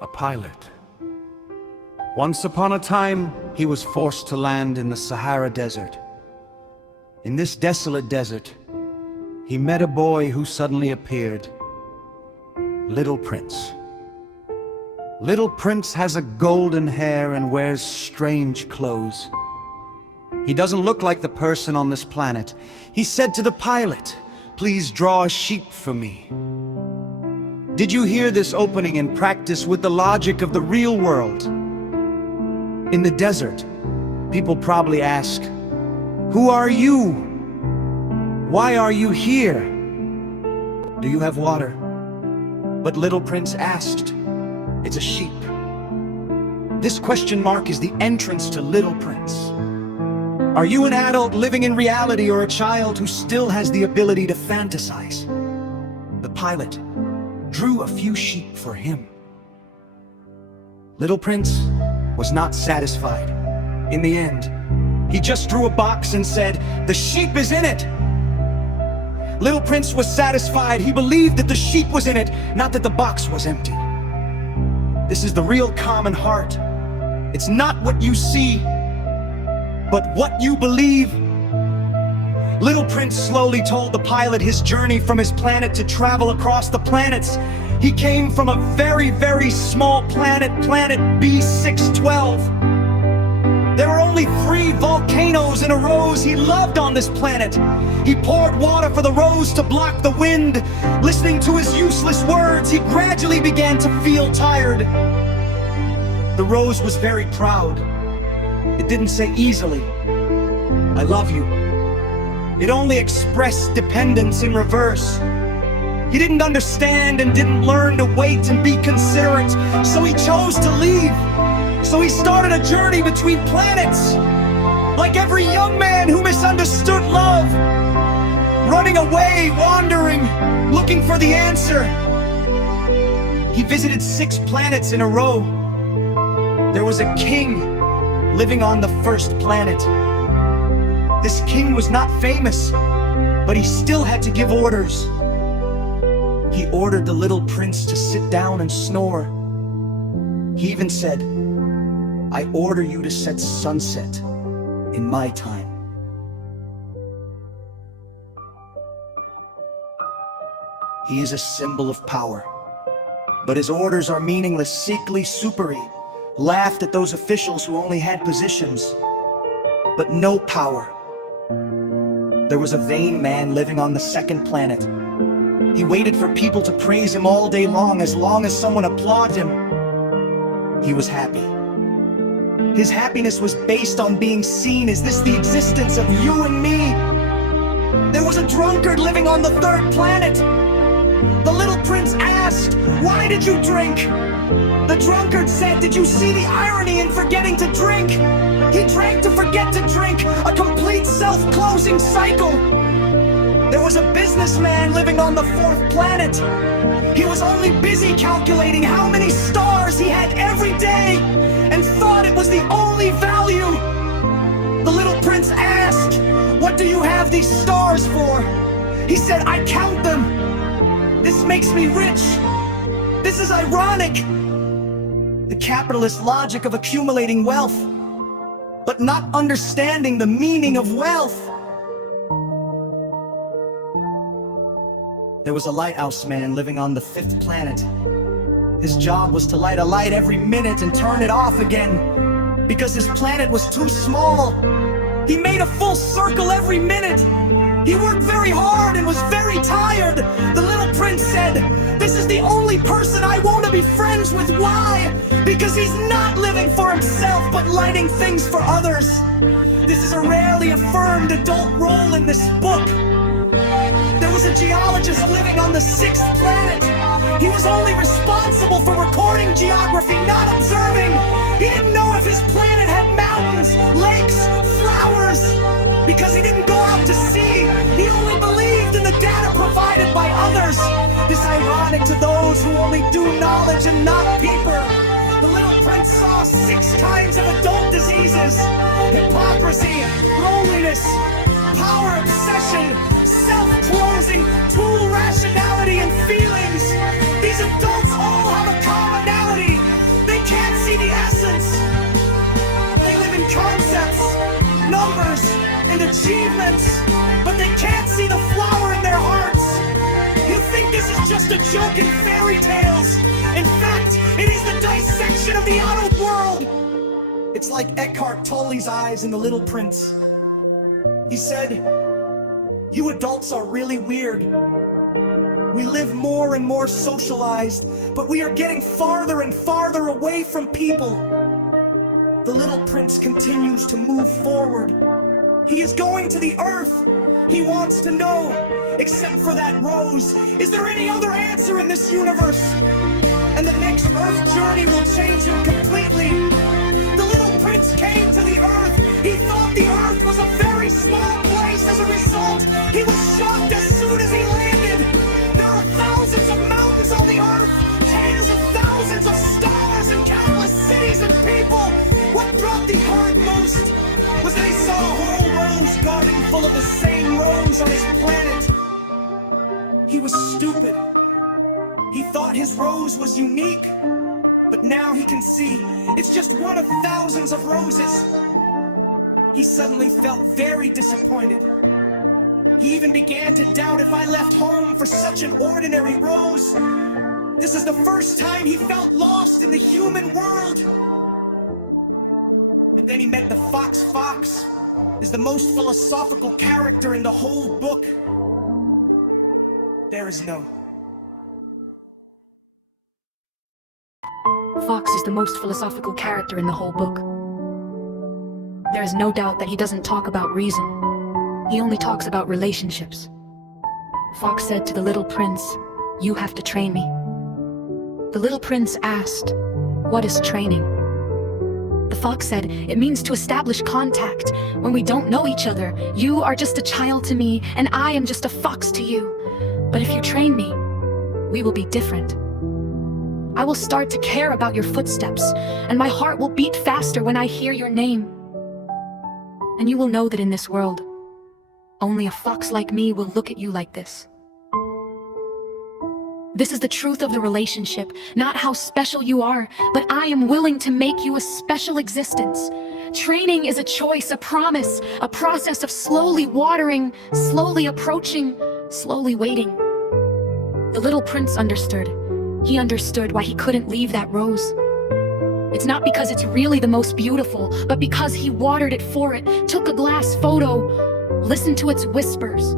a pilot. Once upon a time, he was forced to land in the Sahara Desert. In this desolate desert, he met a boy who suddenly appeared, Little Prince. Little Prince has a golden hair and wears strange clothes. He doesn't look like the person on this planet. He said to the pilot, "Please draw a sheep for me." Did you hear this opening and practice with the logic of the real world? In the desert, people probably ask, "Who are you? Why are you here? Do you have water?" But Little Prince asked, "It's a sheep." This question mark is the entrance to Little Prince. Are you an adult living in reality or a child who still has the ability to fantasize? The pilot drew a few sheep for him. Little Prince was not satisfied. In the end, he just drew a box and said, "The sheep is in it." Little Prince was satisfied. He believed that the sheep was in it, not that the box was empty. This is the real common heart. It's not what you see, but what you believe. Little Prince slowly told the pilot his journey from his planet to travel across the planets. He came from a very, very small planet, planet B612. There were only 3 volcanoes in a rose he loved on this planet. He poured water for the rose to block the wind. Listening to his useless words, he gradually began to feel tired. The rose was very proud. It didn't say easily, "I love you." It only expressed dependence in reverse. He didn't understand and didn't learn to wait and be considerate, so he chose to leave. So he started a journey between planets, like every young man who misunderstood love. Running away, wandering, looking for the answer. He visited 6 planets in a row. There was a king living on the first planet. This king was not famous, but he still had to give orders. He ordered the Little Prince to sit down and snore. He even said, "I order you to set sunset in my time." He is a symbol of power, but his orders are meaningless. Antoine laughed at those officials who only had positions, but no power. There was a vain man living on the second planet. He waited for people to praise him all day long as someone applauded him. He was happy. His happiness was based on being seen. Is this the existence of you and me? There was a drunkard living on the third planet. The Little Prince asked, "Why did you drink?" The drunkard said, "Did you see the irony in forgetting to drink?" He drank to forget to drink, a complete self-closing cycle. There was a businessman living on the 4th planet. He was only busy calculating how many stars he had every day and thought it was the only value. The Little Prince asked, "What do you have these stars for?" He said, "I count them. This makes me rich." This is ironic. The capitalist logic of accumulating wealth, but not understanding the meaning of wealth. There was a lighthouse man living on the 5th planet. His job was to light a light every minute and turn it off again, because his planet was too small. He made a full circle every minute. He worked very hard and was very tired. The Little Prince said, "This is the only person I want to be friends with." Why? Because he's not living for himself, but lighting things for others. This is a rarely affirmed adult role in this book. There was a geologist living on the 6th planet. He was only responsible for recording geography, not observing. He didn't know if his planet had mountains, lakes, flowers, because he didn't go out to see. He only believed in the data provided by others. This ironic to those who only do knowledge and not people. The Little Prince saw 6 kinds of adult diseases: hypocrisy, loneliness, power obsession, self-closing, tool rationality, and feelings. These adults all have a commonality. achievements, but they can't see the flower in their hearts. You think this is just a joke in fairy tales. In fact, it is the dissection of the adult world. It's like Eckhart Tolle's eyes in The Little Prince. He said, "You adults are really weird. We live more and more socialized, but we are getting farther and farther away from people." The Little Prince continues to move forward. He is going to the earth. He wants to know, except for that rose, is there any other answer in this universe? And the next earth journey will change him completely. The Little Prince came to the earth. He thought the earth was a very small place. As a result, he was shocked as soon as he landed. There are thousands of mountains on the earth, tens of thousands of stars and countless cities and people. What brought the heart most was that he saw a whole rose garden full of the same rose on his planet. He was stupid. He thought his rose was unique, but now he can see it's just one of thousands of roses. He suddenly felt very disappointed. He even began to doubt if I left home for such an ordinary rose. This is the first time he felt lost in the human world. And then he met the fox. Fox is the most philosophical character in the whole book. There is no. Fox is the most philosophical character in the whole book. There is no doubt that he doesn't talk about reason. He only talks about relationships. Fox said to the Little Prince, "You have to train me." The Little Prince asked, "What is training?" The fox said, "It means to establish contact. When we don't know each other, you are just a child to me, and I am just a fox to you. But if you train me, we will be different. I will start to care about your footsteps, and my heart will beat faster when I hear your name. And you will know that in this world, only a fox like me will look at you like this. This is the truth of the relationship, not how special you are, but I am willing to make you a special existence. Training is a choice, a promise, a process of slowly watering, slowly approaching, slowly waiting." The Little Prince understood. He understood why he couldn't leave that rose. It's not because it's really the most beautiful, but because he watered it for it, took a glass photo, listened to its whispers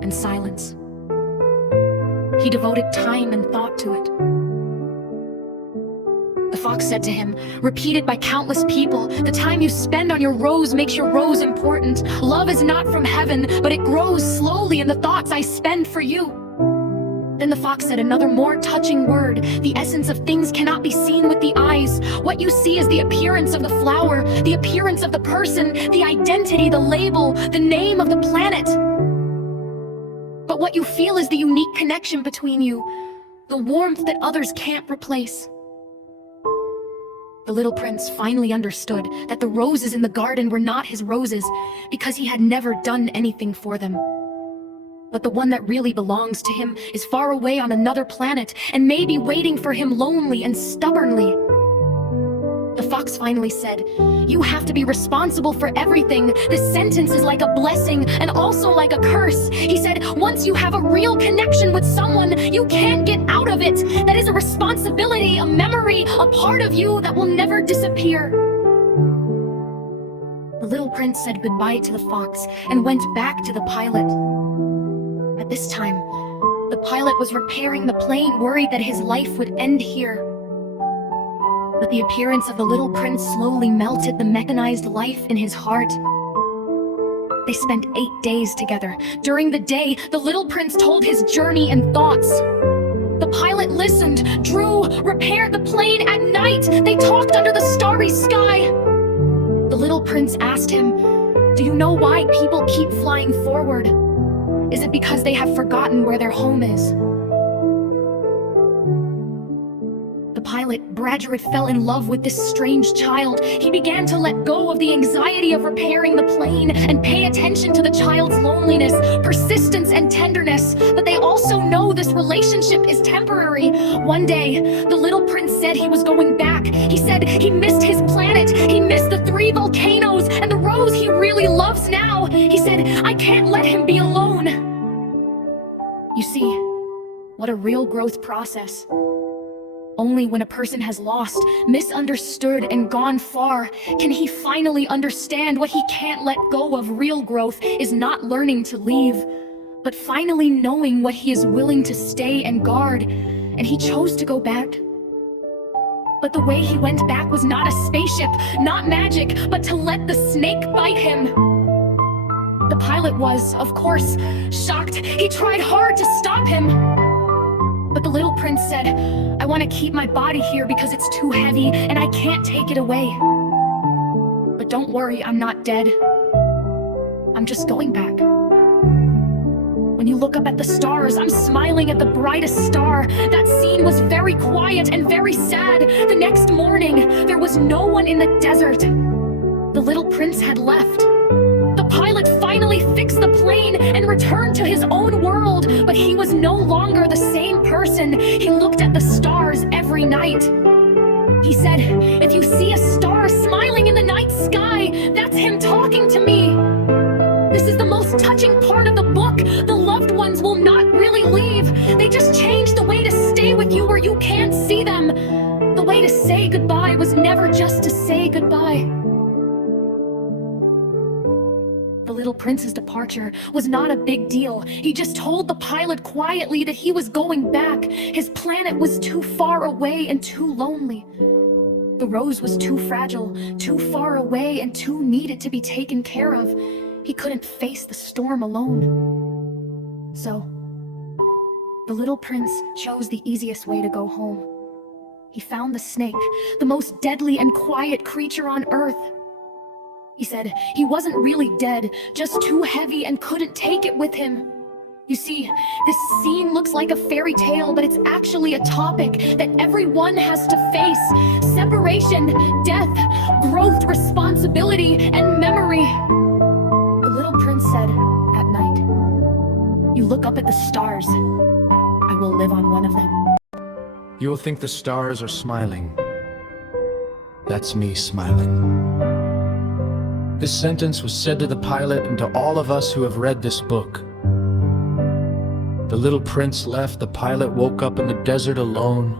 and silence. He devoted time and thought to it. The fox said to him, repeated by countless people, "The time you spend on your rose makes your rose important. Love is not from heaven, but it grows slowly in the thoughts I spend for you." Then the fox said another more touching word. "The essence of things cannot be seen with the eyes. What you see is the appearance of the flower, the appearance of the person, the identity, the label, the name of the planet. But what you feel is the unique connection between you, the warmth that others can't replace." The Little Prince finally understood that the roses in the garden were not his roses because he had never done anything for them. But the one that really belongs to him is far away on another planet and may be waiting for him lonely and stubbornly. The fox finally said, "You have to be responsible for everything. This sentence is like a blessing and also like a curse." He said, "Once you have a real connection with someone, you can't get out of it. That is a responsibility, a memory, a part of you that will never disappear." The Little Prince said goodbye to the fox and went back to the pilot. At this time, the pilot was repairing the plane, worried that his life would end here. But the appearance of the Little Prince slowly melted the mechanized life in his heart. They spent 8 days together. During the day, the Little Prince told his journey and thoughts. The pilot listened, drew, repaired the plane at night. They talked under the starry sky. The Little Prince asked him, "Do you know why people keep flying forward? Is it because they have forgotten where their home is?" The pilot, Bradgerit, fell in love with this strange child. He began to let go of the anxiety of repairing the plane and pay attention to the child's loneliness, persistence, and tenderness. But they also know this relationship is temporary. One day, the Little Prince said he was going back. He said he missed his planet. He missed the 3 volcanoes and the rose he really loves now. He said can't let him be alone. You see, what a real growth process. Only when a person has lost, misunderstood, and gone far can he finally understand what he can't let go of. Real growth is not learning to leave, but finally knowing what he is willing to stay and guard, and he chose to go back. But the way he went back was not a spaceship, not magic, but to let the snake bite him. The pilot was, of course, shocked. He tried hard to stop him. But the little prince said, "I want to keep my body here because it's too heavy and I can't take it away. But don't worry, I'm not dead. I'm just going back. When you look up at the stars, I'm smiling at the brightest star." That scene was very quiet and very sad. The next morning, there was no one in the desert. The little prince had left. The pilot finally fixed the plane and returned to his own world, but he was no longer the same person. He looked at the stars every night. He said, "If you see a star smiling in the night sky, that's him talking to me." This is the most touching part of the book. The loved ones will not really leave. They just change the way to stay with you where you can't see them. The way to say goodbye was never just to say goodbye. The little prince's departure was not a big deal. He just told the pilot quietly that he was going back. His planet was too far away and too lonely. The rose was too fragile, too far away, and too needed to be taken care of. He couldn't face the storm alone. So, the little prince chose the easiest way to go home. He found the snake, the most deadly and quiet creature on Earth. He said he wasn't really dead, just too heavy and couldn't take it with him. You see, this scene looks like a fairy tale, but it's actually a topic that everyone has to face. Separation, death, growth, responsibility, and memory. The little prince said, at night, "You look up at the stars. I will live on one of them." You will think the stars are smiling. That's me smiling. This sentence was said to the pilot and to all of us who have read this book. The little prince left. The pilot woke up in the desert alone.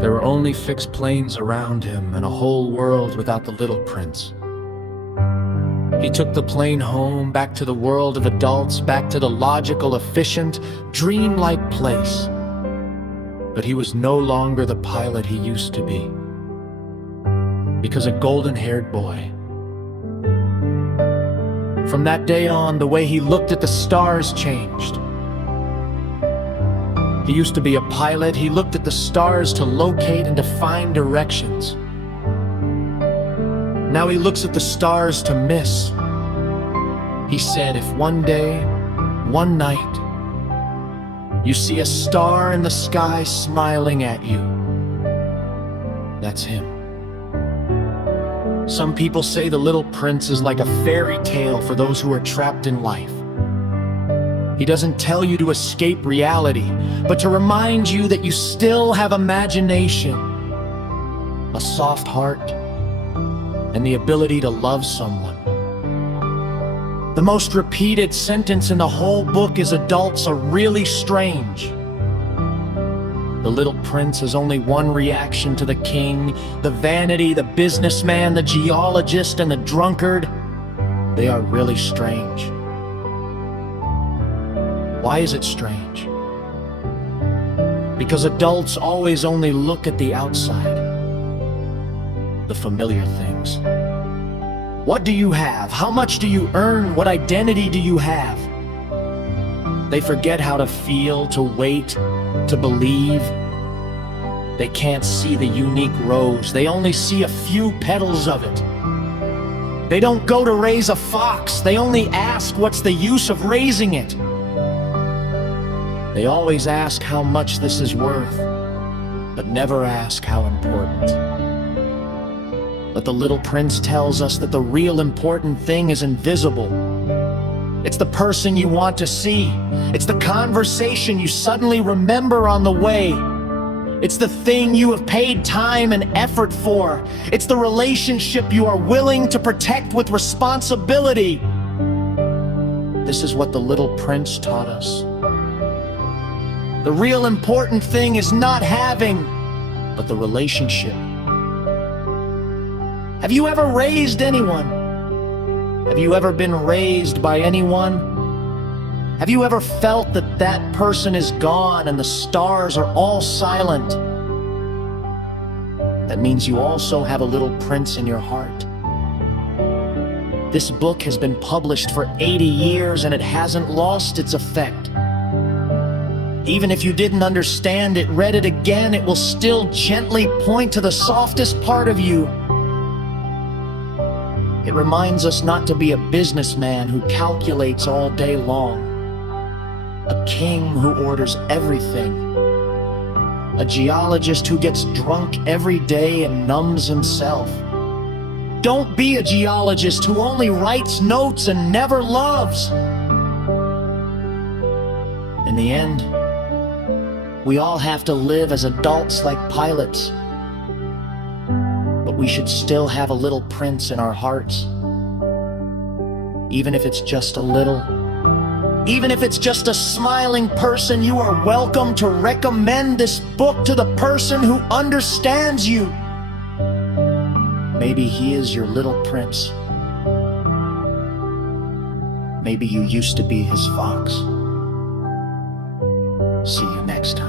There were only fixed planes around him and a whole world without the little prince. He took the plane home, back to the world of adults, back to the logical, efficient, dreamlike place. But he was no longer the pilot he used to be. Because a golden-haired boy. From that day on, the way he looked at the stars changed. He used to be a pilot. He looked at the stars to locate and to find directions. Now he looks at the stars to miss. He said, if one day, one night, you see a star in the sky smiling at you, that's him. Some people say the little prince is like a fairy tale for those who are trapped in life. He doesn't tell you to escape reality, but to remind you that you still have imagination, a soft heart, and the ability to love someone. The most repeated sentence in the whole book is adults are really strange. The little prince has only one reaction to the king, the vanity, the businessman, the geologist, and the drunkard. They are really strange. Why is it strange? Because adults always only look at the outside, the familiar things. What do you have? How much do you earn? What identity do you have? They forget how to feel, to wait, to believe. They can't see the unique rose. They only see a few petals of it. They don't go to raise a fox. They only ask, what's the use of raising it? They always ask how much this is worth, but never ask how important. But the little prince tells us that the real important thing is invisible. It's the person you want to see. It's the conversation you suddenly remember on the way. It's the thing you have paid time and effort for. It's the relationship you are willing to protect with responsibility. This is what the little prince taught us. The real important thing is not having, but the relationship. Have you ever raised anyone? Have you ever been raised by anyone? Have you ever felt that that person is gone and the stars are all silent? That means you also have a little prince in your heart. This book has been published for 80 years and it hasn't lost its effect. Even if you didn't understand it, read it again, it will still gently point to the softest part of you. It reminds us not to be a businessman who calculates all day long, a king who orders everything, a geologist who gets drunk every day and numbs himself. Don't be a geologist who only writes notes and never loves. In the end, we all have to live as adults like pilots, but we should still have a little prince in our hearts. Even if it's just a little, even if it's just a smiling person, you are welcome to recommend this book to the person who understands you. Maybe he is your little prince. Maybe you used to be his fox. See you next time.